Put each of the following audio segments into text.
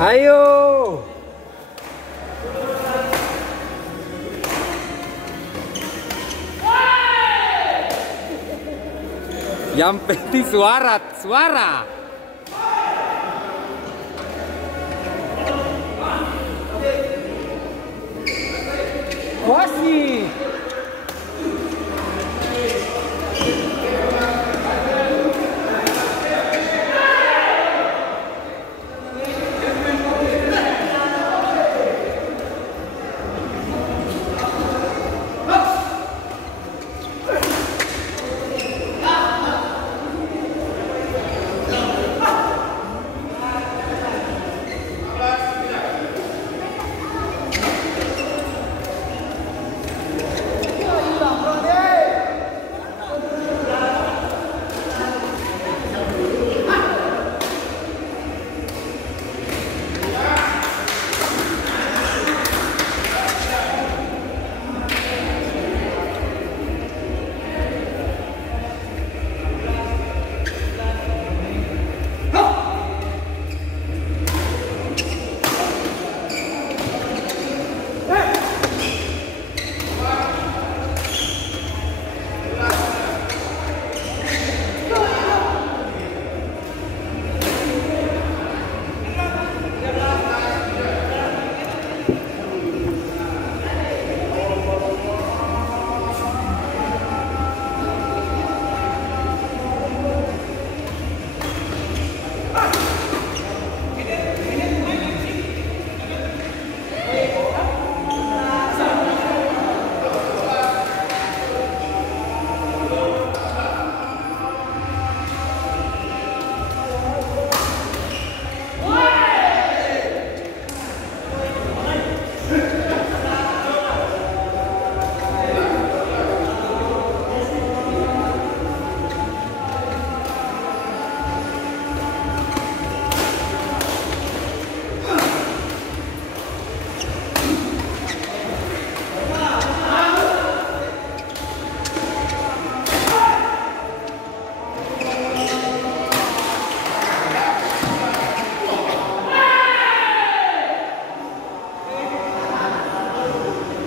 Ayo. Yang penting suara. Quase.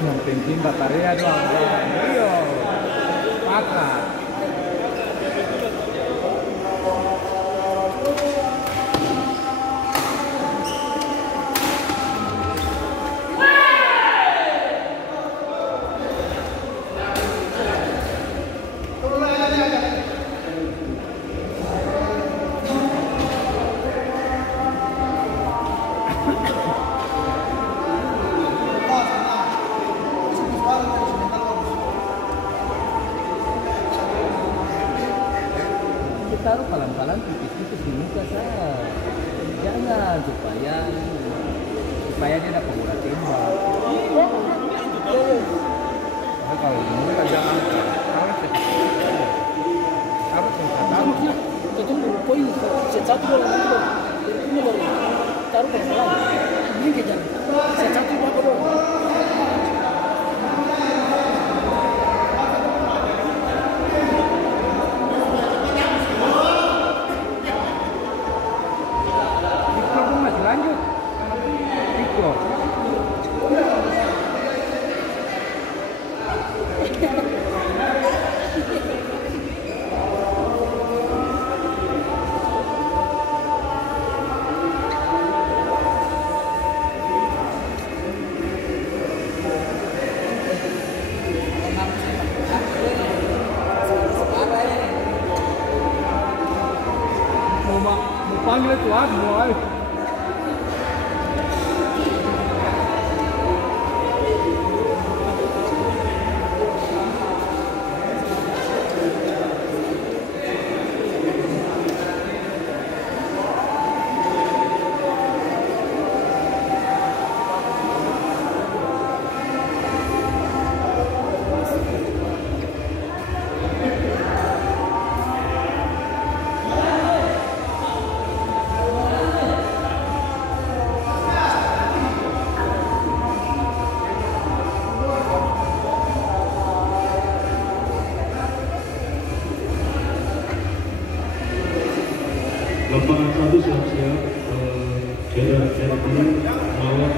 Yang penting baterai doang. Iyo, patah. Taruh pelan-pelan tipis-tipis di muka saya, jangan supaya dia dapat bola tembak. Tapi kalau di muka jangan harus itu poin satu bola ini baru taruh pelan-pelan ini kejar satu bola baru. Lanjut, Iko. Mau panggil tuan, mau.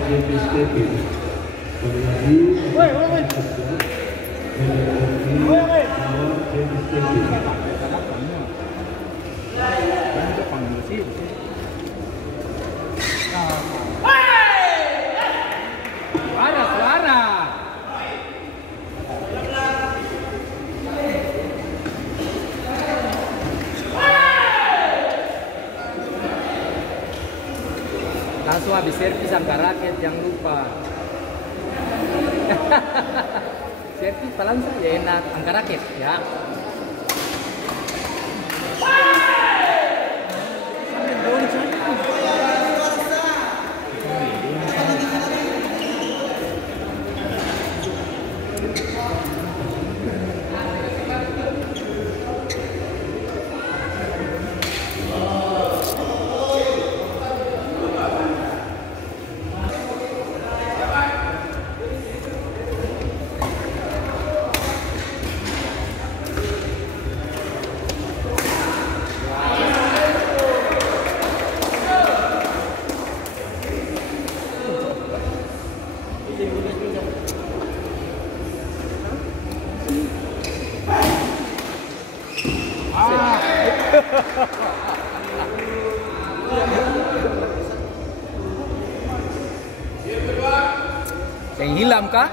Woi, woi, woi. Woi, woi. Suara. Langsung habis servis angka raket, jangan lupa. Servis paling saja enak, angka raket ya. Yang hilang kah?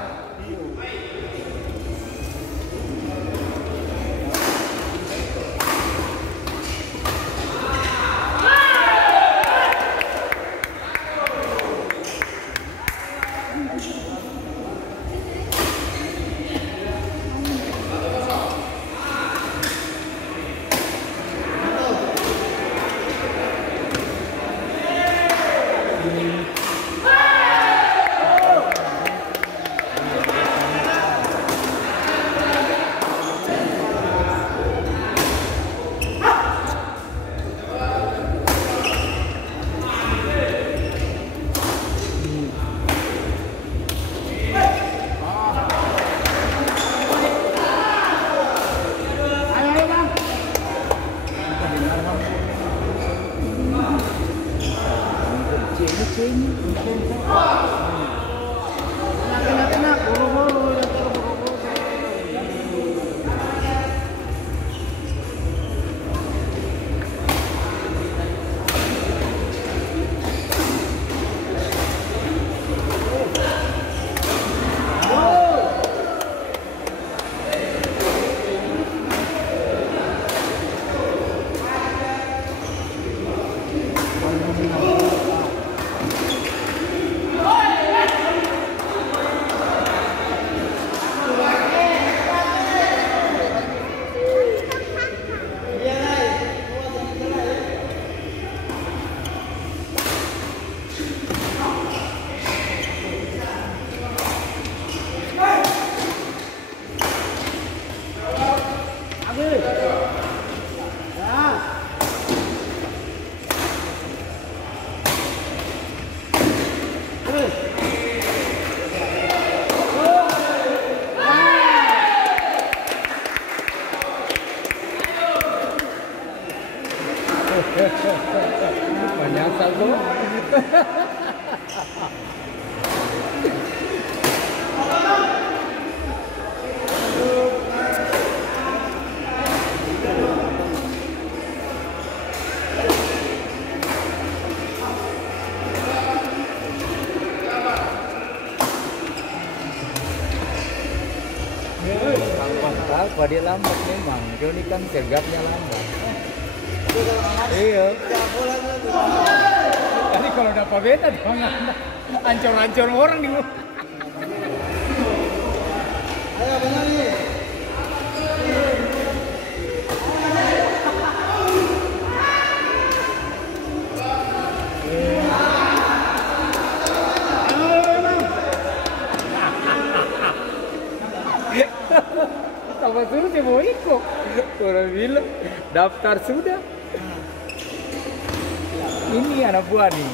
Banyak saldo. Kalau dia lambat memang, Joni kan sergapnya lambat. Iya. Tadi kalau dapat beta jangan ancor-ancor orang di luar. Ayo benar nih. Sama suruh dia mau ikut. Orang bilang daftar sudah. Ini anak buah nih.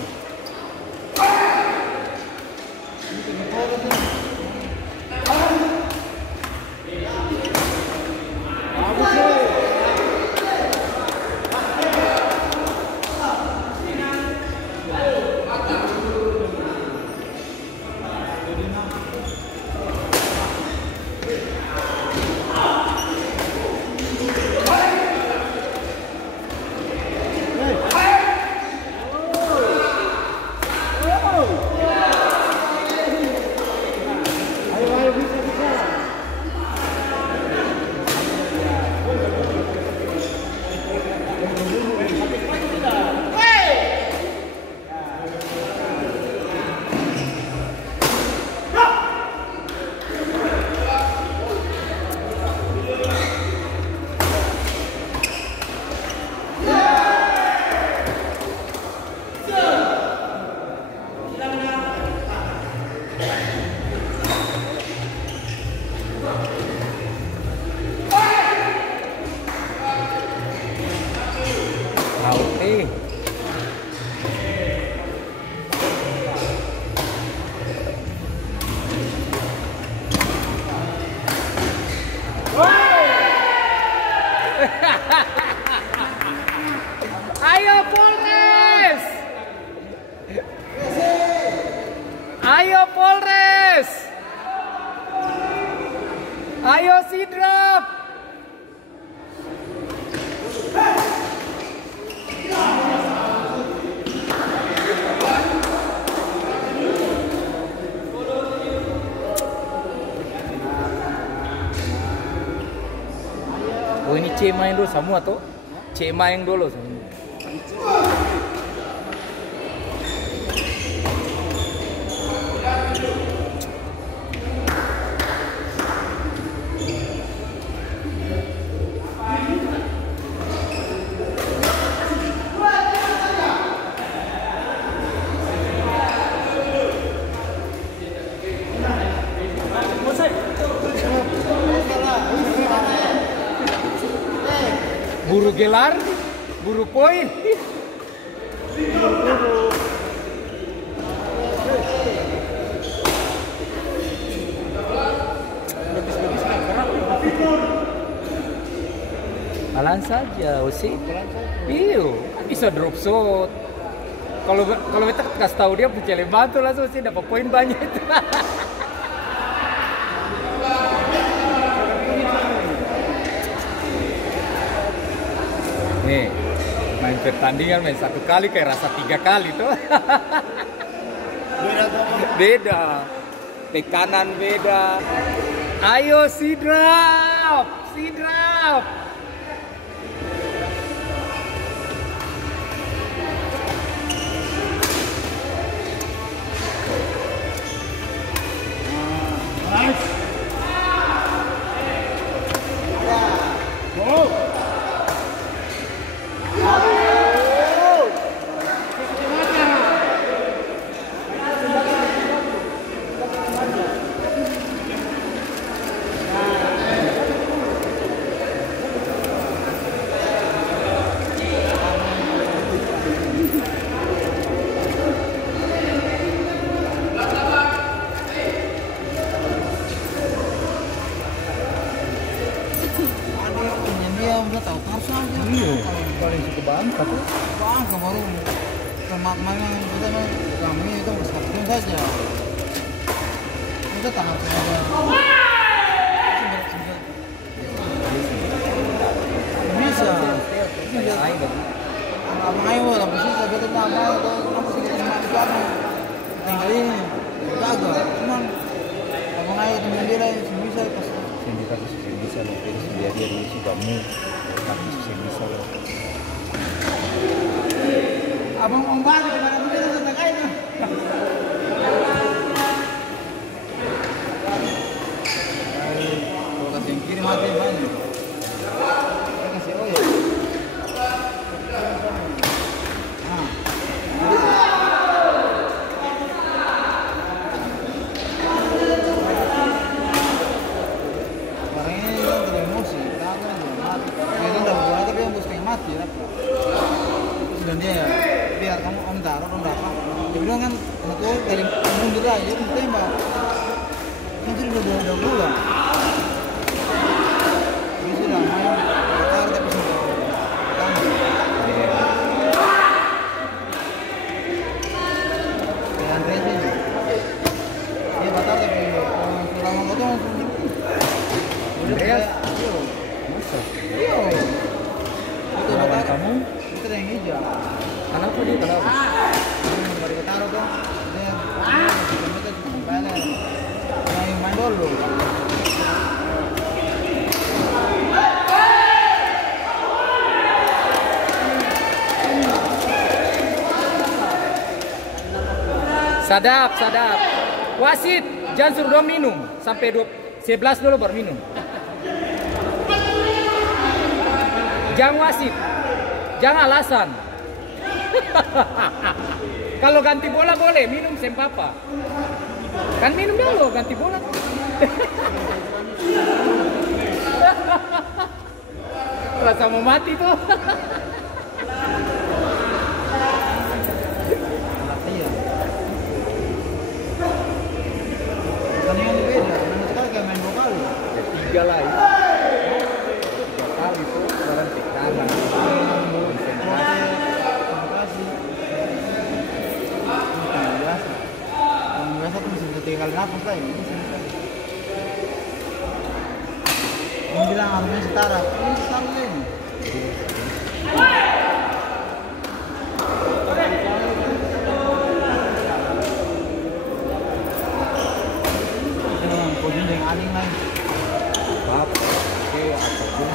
C main dulu semua tuh. C main dulu semua. Buru gelar, buru poin. Pelan saja, Usi. Iyo, bisa drop shot. Kalau kita kasih tahu dia punya batu langsung sih dapat poin banyak itu. Nih, main pertandingan main 1 kali kayak rasa 3 kali tuh. Beda. Tekanan beda. Ayo sidrap. Iya, paling suka bangka tuh. Bangka baru mainan kita kami itu bersatu saja. Kita tangan saja. Bisa. Abang ayo lah, bisa kita tambah atau kamu sedikit makan. Tinggal ini jaga. Cuman abang ayo teman dia lah bisa pas. Sindikasi bisa loh, dia dulu suka mu. Tapi bisa loh. Abang ombak di mana pun kita setengah itu. Kalau kasih yang kiri mati banyak. Kita kasih oh ya. Barang ini kan tidak emosi, kan mati. Itu udah buat tapi yang bos mati ya. Dan dia biar kamu om taruh om berapa dia bilang kan aku dari mundur aja om tembak nanti udah bulan ini sudah main batar tapi sudah kayak Andre sih dia batar tapi sudah mau potong langsung Andreas iya itu batar kamu itu yang hijau. Kenapa dia kenapa? Baru kita taruh tuh, dia kita balik, main dulu. Sadap. Wasit, jangan suruh dia minum sampai 11 dulu baru minum. Jangan wasit. Jangan alasan. Kalau ganti bola boleh minum sempapa. Kan minum dulu ganti bola. Rasa mau mati tuh. Latihan. Pertandingan beda. Mana sekali kayak main 2 kali. Ketiga lah itu. 3 kali tuh orang tekanan. Biasa tuh bisa 3 kali nafas lah ini. Yang bilang harusnya setara, ini setara ini. Ini posisi yang aning lain. Oke, apapun.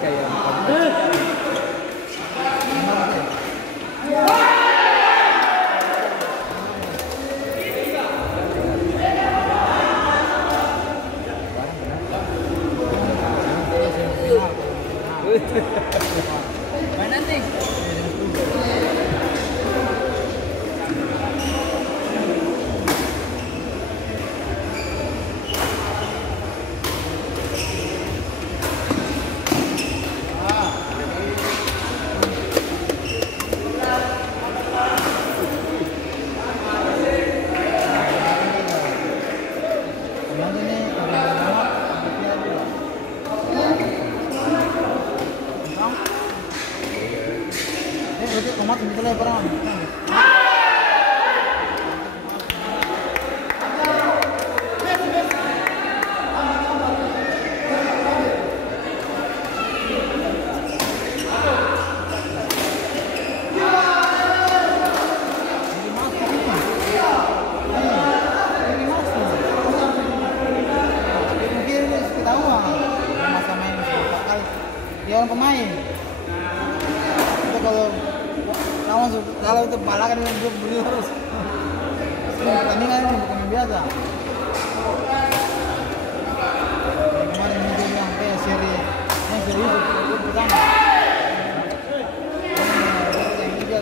kayak Mana nih? Tomat itu lebaran. Dia orang pemain. Itu kalau itu balakan dengan dia beli harus. Pertandingan ini bukan yang biasa. Kemarin muncul yang kayak seri itu pertama. Yang tiga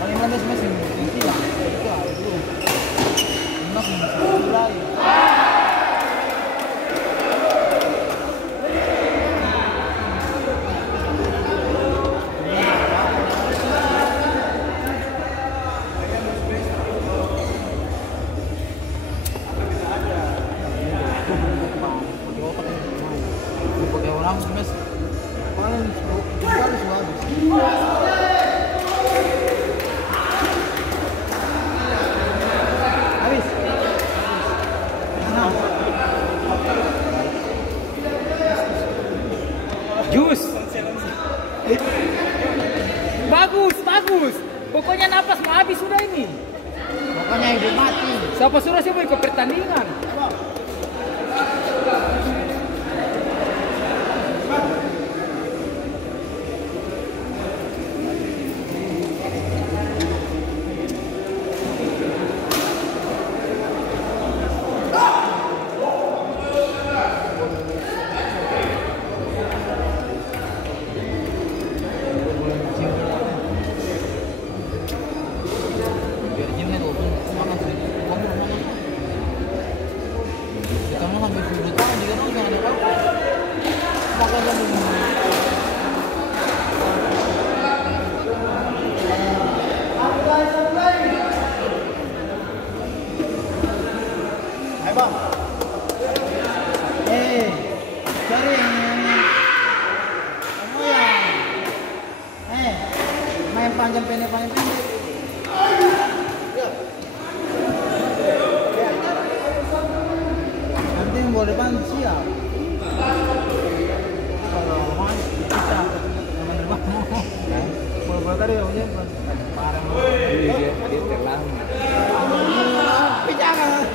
paling mana sih masih yang tiga itu ada dulu. Masih lagi. Orang mes paling sekali habis. Habis. Nah. jus. Bagus. Pokoknya napas mau habis sudah ini. Pokoknya hidup mati. Siapa suruh sih mau ikut pertandingan? Main panjang pendek. Nanti yang bawa depan siap. Kalau main bisa teman depan mau. Bola tadi ya parah. Dia terlambat. Jangan.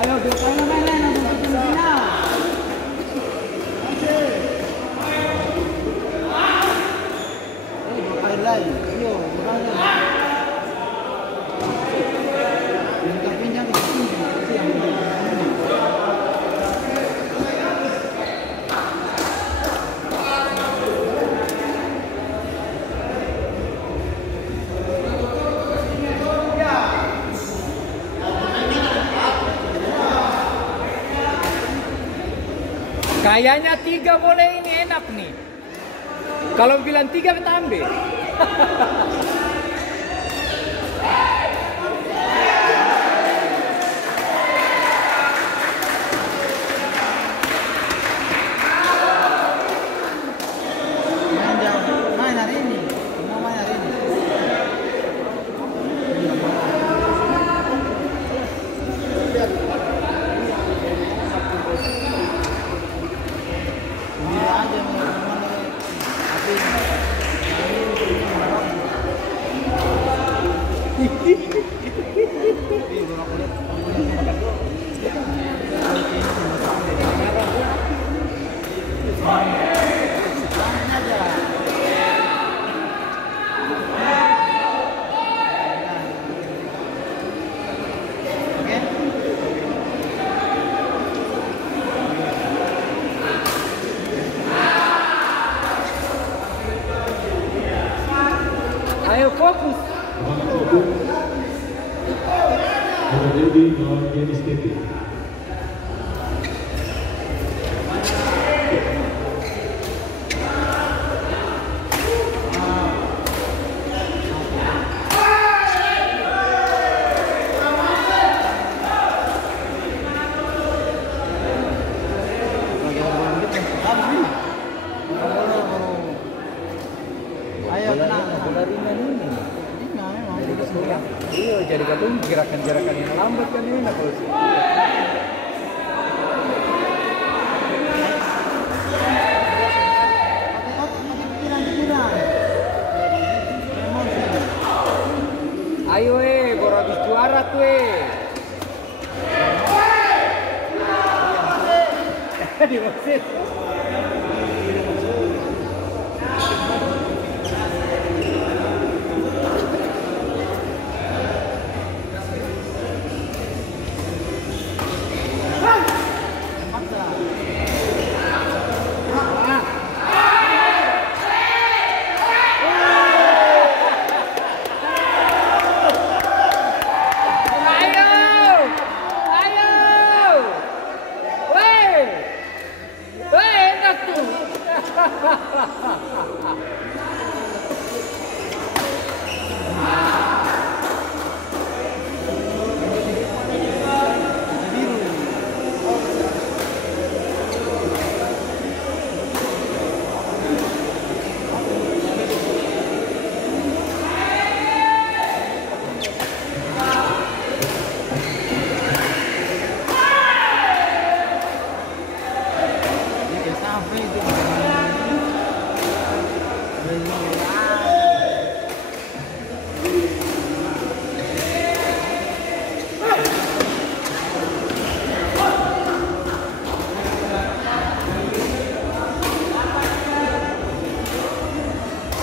Ayo kita main final. Lagi. Yo, minta pinjam itu yang Kayaknya 3 boleh ini enak nih. Kalau bilang 3 kita ambil. main hari ini. Mau main hari ini. Ini aja mau Ayo fokus. Jadi lawan Jenis TT. Ayo tenang. Bola ringan ini. Nah, memang Jadi itu semua. iya, jadi kadang gerakan-gerakan yang lambat kan ini nah kalau Pakai pikiran-pikiran. Emosi. ayo baru habis juara tuh di mesin.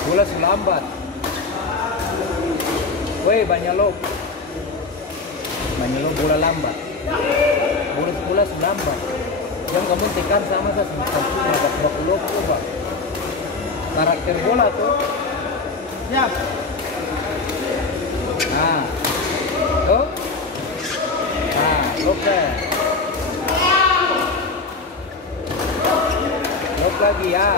Bola selambat. Woi, banyak lo bola lambat. Bola selambat. Jangan kamu tekan sama saya semua ada 20 coba. Karakter bola tuh. Siap. Nah. Tuh. Nah, oke. Lock lagi ya.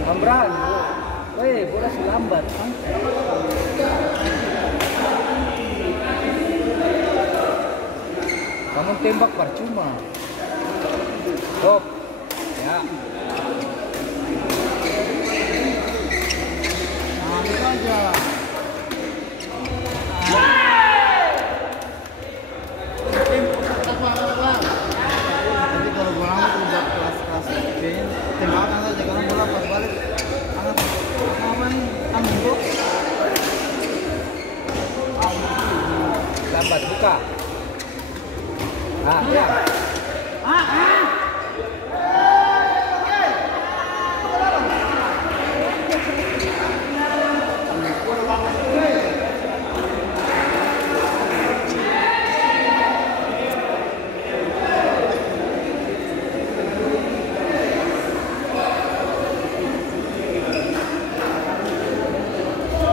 Pemberan, woi bola selambat, kamu tembak percuma. Stop, ya. Nah, itu aja. Tapi kalau bola udah kelas-kelas kayaknya tembakan saja karena bola pas balik sangat aman tangguh. Lambat buka. Ah, ya.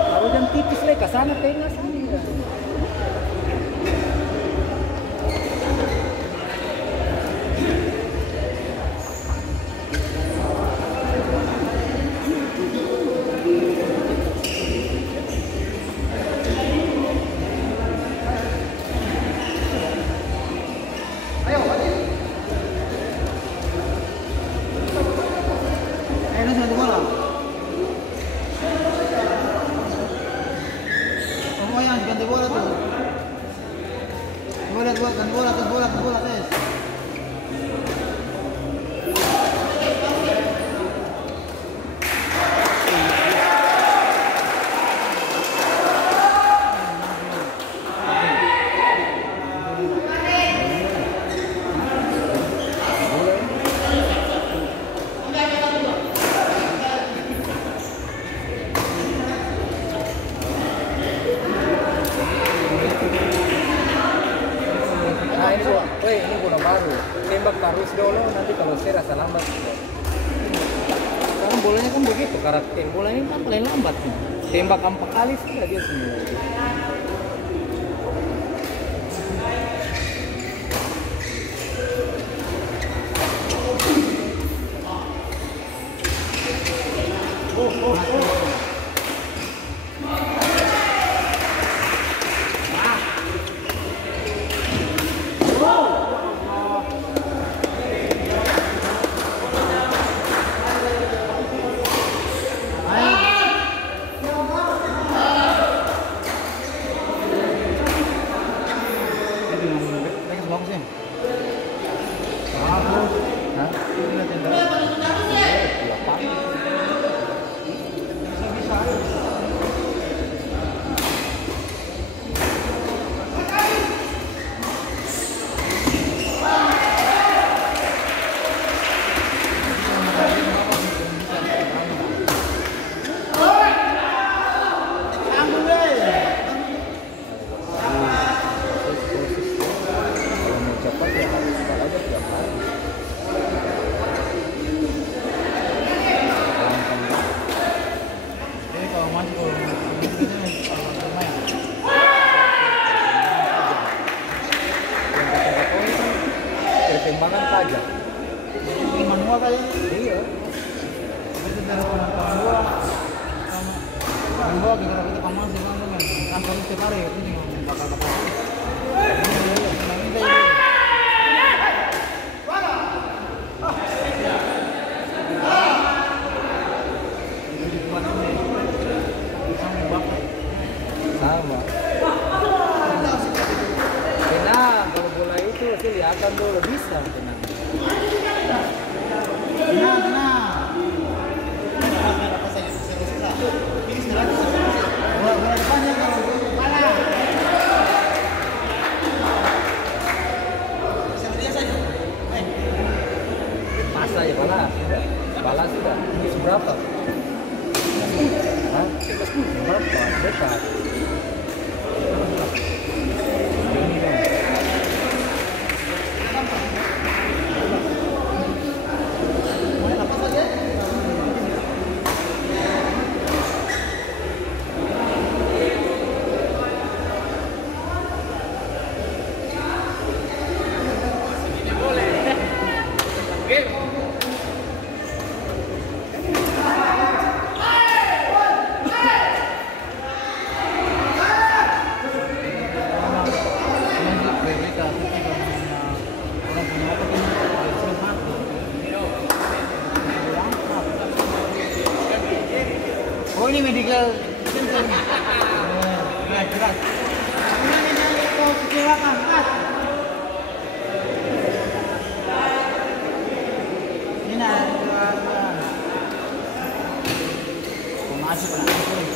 Baru jam tipis leh ke sana tengah sana. Ini satu bola. Oh yang ganti bola tuh. Bola tes. Nah ini gua, ini guna baru. Tembak terus dulu, nanti kalau saya rasa lambat. Karena bolanya kan begitu karakter. Bolanya kan paling lambat nih. Tembak 4 kali sudah dia semua. Pertimbangan pajak. Ini manual kali. Iya. Itu dari penonton gua sama gua kita kamu sih kan terus setiap hari ini bakal Sama. Tenang, kalau bola itu sih lihatkan dulu bisa tenang. tenang. Bola depannya kalau kalah. Pas aja bala sudah. Ini seberapa? Hah? Berapa? Dekat. Oh ini medical center. Nah, jelas. Ini kau kecewakan, Mas. Ini ada. Masuk lagi.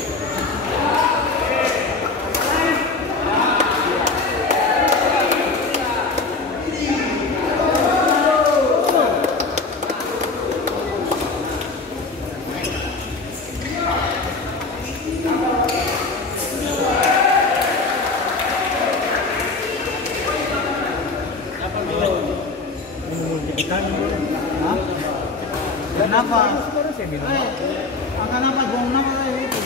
Kenapa? Akan apa? Buang apa itu?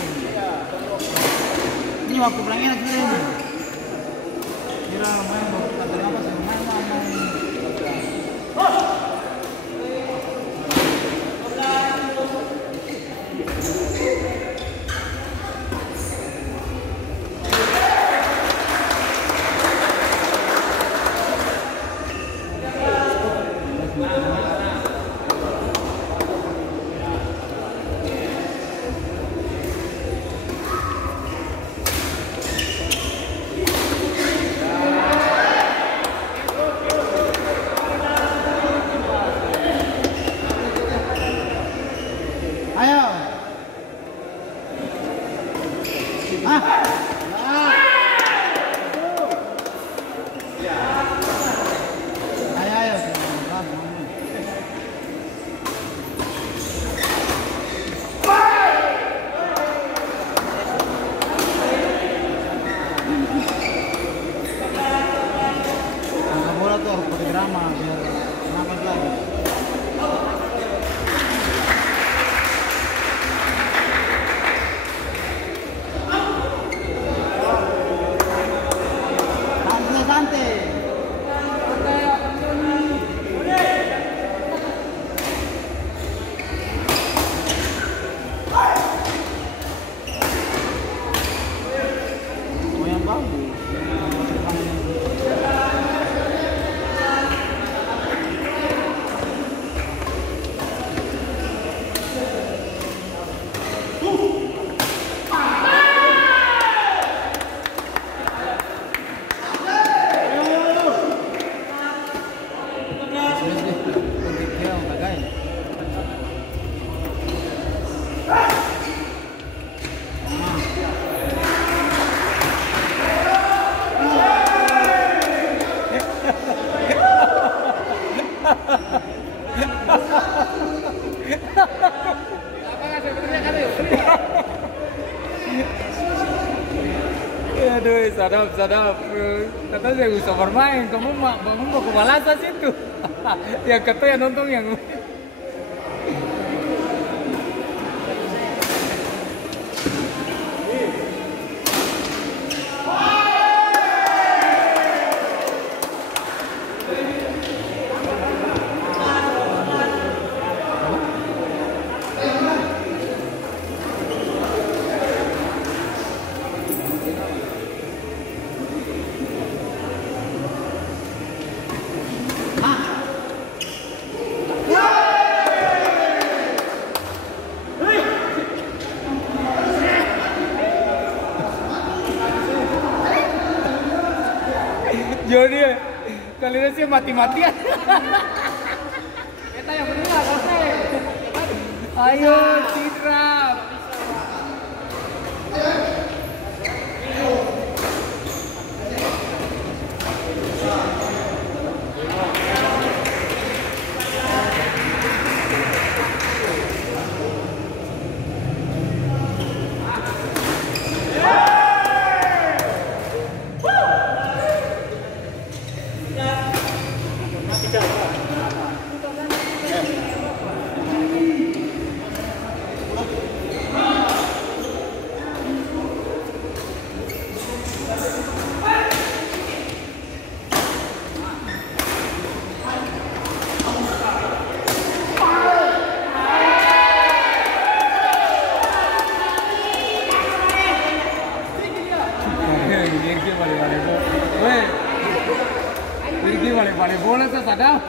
Ini waktu pelangnya sudah ini. Kira main kata apa sih? Main. Ayo. Ah. Ayo. Angkat bola tuh harus pakai drama biar nafas lagi. Santai. Oh, yang bagus. Aduh, sadap. Kata saya usah bermain, kamu mau kemalasan situ. Yang kata yang nonton yang Jadi kalian sih mati-matian. Kita yang benar, selesai. Ayo, Citrap. Vale, bola esa sadap.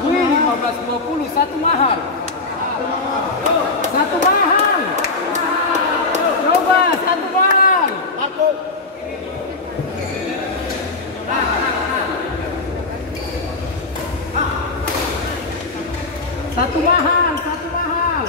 Wih, 15-20, satu mahal. Satu mahal. Coba, satu mahal. Satu mahal, satu mahal.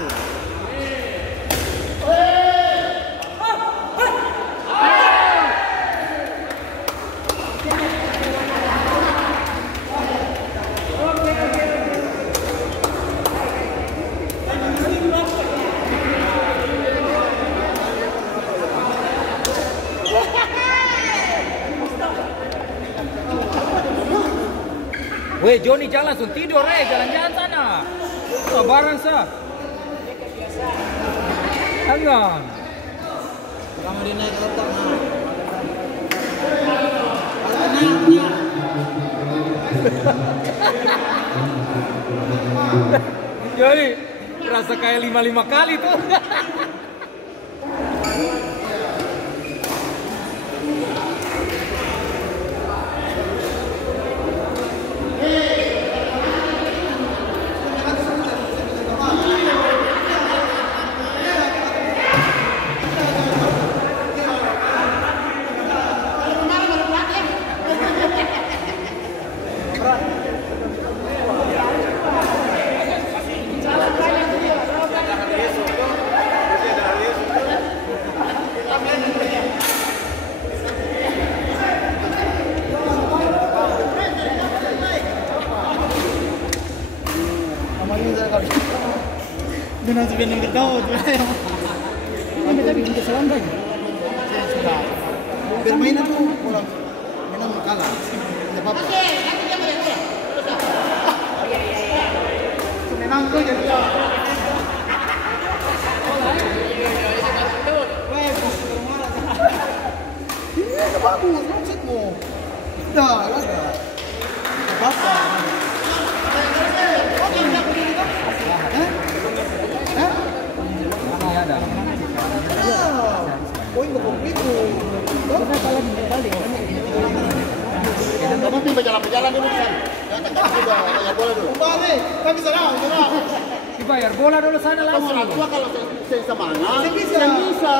Weh, Joni jangan langsung tidur, jalan-jalan sana. Barang sah. Jangan. Kamu dia naik otak nah. Joni, rasa kayak 5 kali tuh. Benar sudah nunggu kau tuh. Kan kita bikin kesalahan banyak. Sudah. Permainan tuh bola mainan kalah. Tidak apa-apa. Menang tuh jadi. Ini bagus, maksudmu. Udah, ada. Apa? Masih ada. Poin begitu. Kita salah balik. Kamu tim berjalan-jalan dulu kan? Ya boleh dulu. Kembali, kan bisa lah, Dibayar bola dulu sana Kalau langsung. orang tua kalau saya semangat, Saya bisa. saya bisa.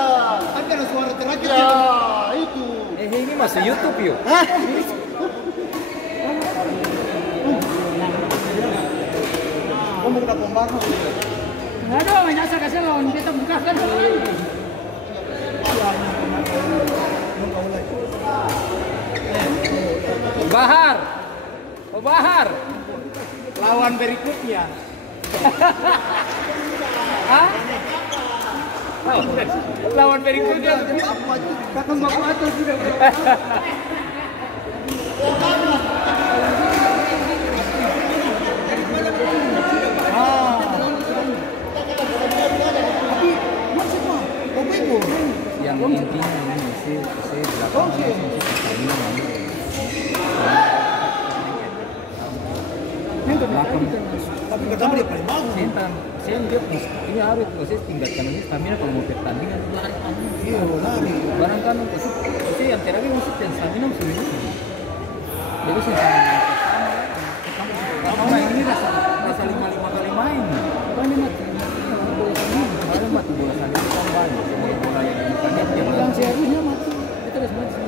Tapi ada suara terakhir. Ya itu. Ini masuk YouTube yuk. Kamu udah bombar. Nggak dong, nyasar kasih lawan kita buka kan lawan. Bahar. Oh Bahar. Lawan berikutnya. Hah? Oh, lawan berikutnya. Kakak baku atas sudah. Tapi maksud mah, kopi itu. Yang intinya ini sih belakang belakang. Tapi pertama dia paling bagus. Saya lihat ini harus proses tingkatkan ini stamina kalau mau pertandingan lari. Iya, lari. Barang kan itu yang terakhir musik dan stamina sudah ini. Jadi saya sama ini rasa 5 kali main. Ini mati. Kemarin mati bola sana kan banyak. Semua bola yang bukannya Yang seharusnya mati. Kita harus mati.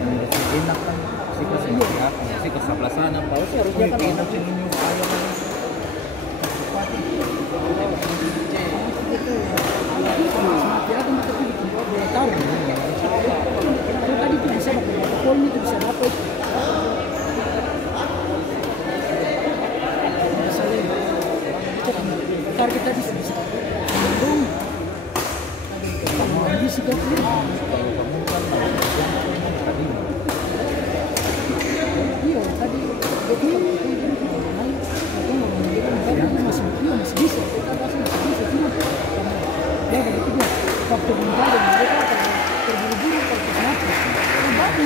enak kan si ke sebelah sana Pak sih harusnya kan enak sih ini Mati akan kita bikin bola tahu. Kalau tadi itu bisa dapat poin itu bisa dapat. Misalnya target tadi bisa. Dong. Kalau ambisi kan iya tadi masih bisa cuma ya begitu dia faktor mental dan mereka akan terburu-buru kalau mati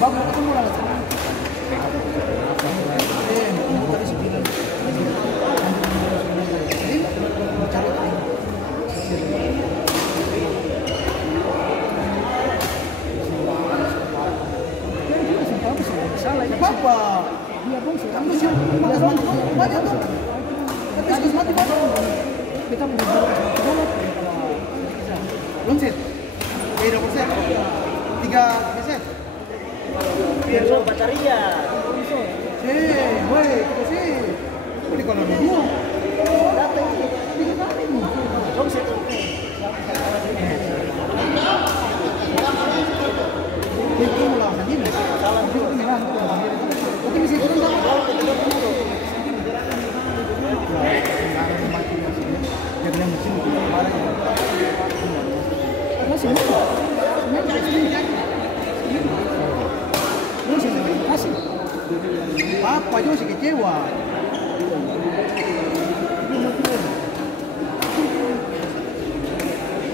bagus bagus itu mulai salah ya Apa? dia pun sih Kamu sih banyak tuh. Tapi sudah mati banyak. kita berusaha bola Lonset. Beda persen. 3%. Biar so bateria. Woi, kita sih. Ini kalau dulu. Itu malah sendiri. Salah itu merah itu. Tapi bisa turun tak? Dia bilang mesin itu kemarin. masih masih Apa aja masih kecewa.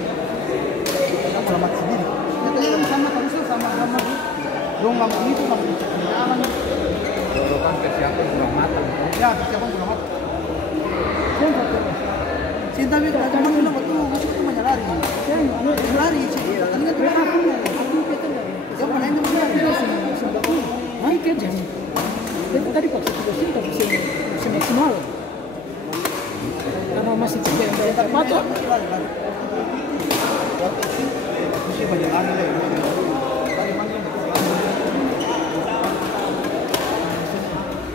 Kita malah mati sendiri. sama terus sama Dong lampu itu lampu jalan. kalau kan kesiapan belum matang Ya, siapa belum mati. Cinta itu ada mana bilang betul, masih itu banyak lari. Lari sih, tadi kan tuh aku. Siapa nanya masih lari? naik aja itu tadi pas kita sih tapi bisa maksimal karena masih tiga yang dari mata Masih banyak lari deh.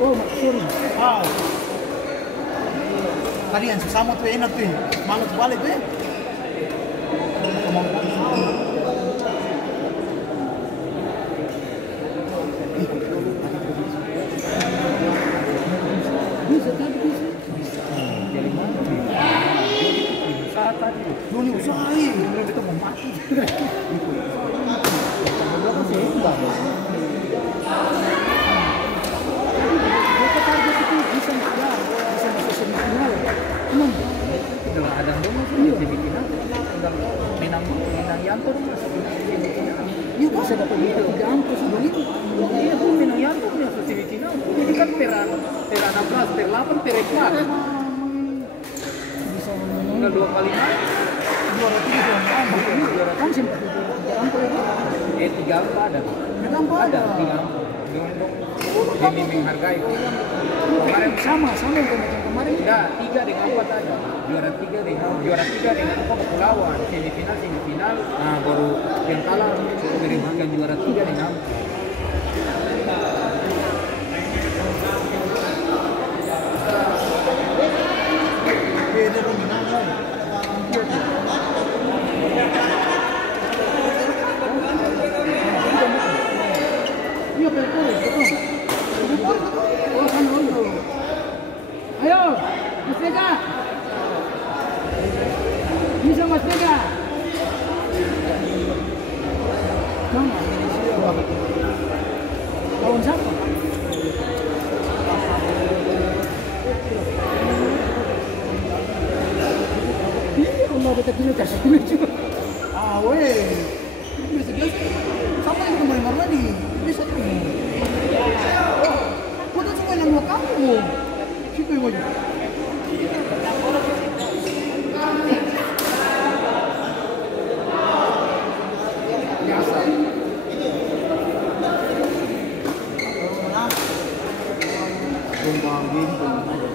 oh sorry Tadi yang sesama tuh enak tuh, semangat balik tuh. Doni usahain. Kita mau mati. Belakang sih enggak. Mereka target itu bisa masuk semifinal. Emang Dengan Adam dong masuk di semifinal. Tinggal Minang Yanto dong masuk di semifinal. iya bisa dapat 3 angka sudah itu. Iya tuh Minang Yanto masuk semifinal. Ini kan per 16, per 8, per 4. Bisa Tinggal 2 kali main. juara 3 kan sempat juara 3 angka itu. 3 angka ada. 3 angka Ada ada. 3 angka. Demi menghargai. Kemarin sama dengan kemarin. Enggak, 3 dengan 4 ada. Juara 3 dengan apa kepulauan, semifinal. Nah, baru yang kalah berikan juara 3 dengan 4. Beda dominan lah. Iya betul, betul. Oh sana dulu. Ayo, Mas Vega. Bisa Mas Vega. Mana? Lawan siapa? Iya, Allah betul kita kasih lucu. Ah weh. Bisa jelas. Sama yang kemarin Marwani. Bisa tuh. Oh, kau tuh cuma yang 2 kamu. Siapa yang wajib? Biasa. Kembang bintung.